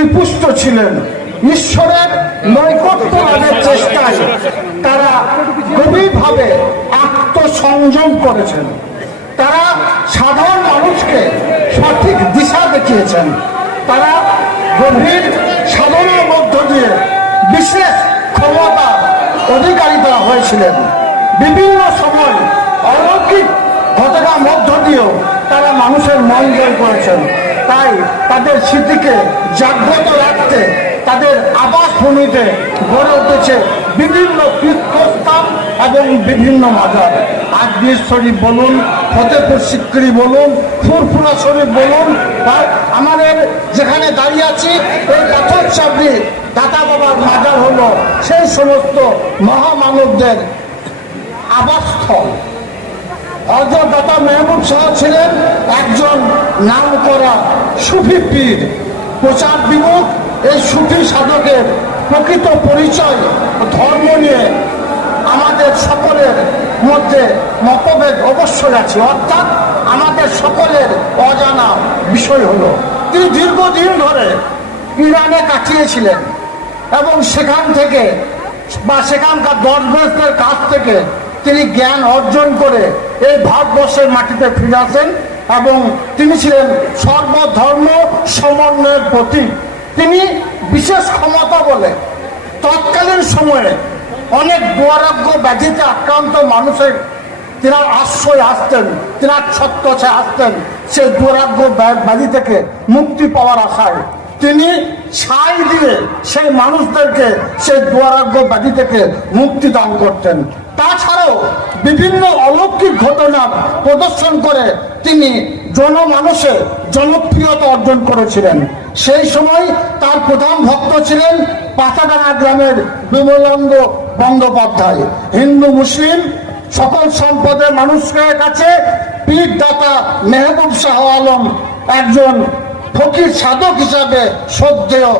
পরিপুষ্ট ছিলেন। ঈশ্বরের নৈকট্য লাভের চেষ্টায় তারা গভীরভাবে আত্মসংযম করেছেন। তারা সাধারণ মানুষকে সঠিক দিশা দেখিয়েছেন। তারা গভীর সাধনার মধ্য দিয়ে বিশেষ ক্ষমতা, অধিকারী তারা হয়েছিলেন। বিভিন্ন সময় অলৌকিক ঘটনার মধ্য দিয়েও তারা মানুষের মন জয় করেছেন। তাই তাদের স্মৃতিকে জাগ্রত রাখতে, তাদের আবাস ভূমিতে গড়ে উঠেছে বিভিন্ন তীর্থস্থান এবং বিভিন্ন মাজার। আজমির শরীফ বলুন ফতেপুর সিক্রি বলুন, ফুরফুরা শরীফ বলুন, বা আমাদের যেখানে দাঁড়িয়ে আছি এই পাথর চাপড়ি দাতা বাবার মাজার হলো সেই সমস্ত মহামানবদের আবাসস্থল। হজরত দাতা মেহবুব শাহ ছিলেন একজন নাম করা সুফি পীর। প্রচার বিমুখ এই সুফি সাধকের প্রকৃত পরিচয় ধর্ম নিয়ে আমাদের সকলের মধ্যে মতভেদ অবশ্যই আছে অর্থাৎ আমাদের সকলের অজানা বিষয় হলো, তিনি দীর্ঘদিন ধরে ইরানে কাটিয়েছিলেন এবং সেখান থেকে বা সেখানকার দশবেশদের কাছ থেকে তিনি জ্ঞান অর্জন করে এই ভারতবর্ষের মাটিতে ফিরে আসেন এবং তিনি ছিলেন সর্বধর্ম সমন্বয়ের প্রতীক। তিনি বিশেষ ক্ষমতা বলে তৎকালীন সময়ে অনেক দুরারোগ্য ব্যাধিতে আক্রান্ত মানুষের তিনার আশ্রয় আসতেন তিনার ছত্রছে আসতেন সেই দুরারোগ্য ব্যাধি থেকে মুক্তি পাওয়ার আশায়। তিনি ছাই দিয়ে সেই মানুষদেরকে সেই দুরারোগ্য ব্যাধি থেকে মুক্তি দান করতেন। তাছাড়াও বিভিন্ন অলৌকিক ঘটনা প্রদর্শন করে তিনি জনমানুষে জনপ্রিয়তা অর্জন করেছিলেন। সেই সময় তার প্রধান ভক্ত ছিলেন পাতাডাঙ্গা গ্রামের বিমলানন্দ বন্দ্যোপাধ্যায়। হিন্দু, মুসলিম, সকল সম্পদের মানুষের কাছে পীর দাতা মেহবুব শাহ আলম একজন ফকির সাধক হিসাবে শ্রদ্ধেয়।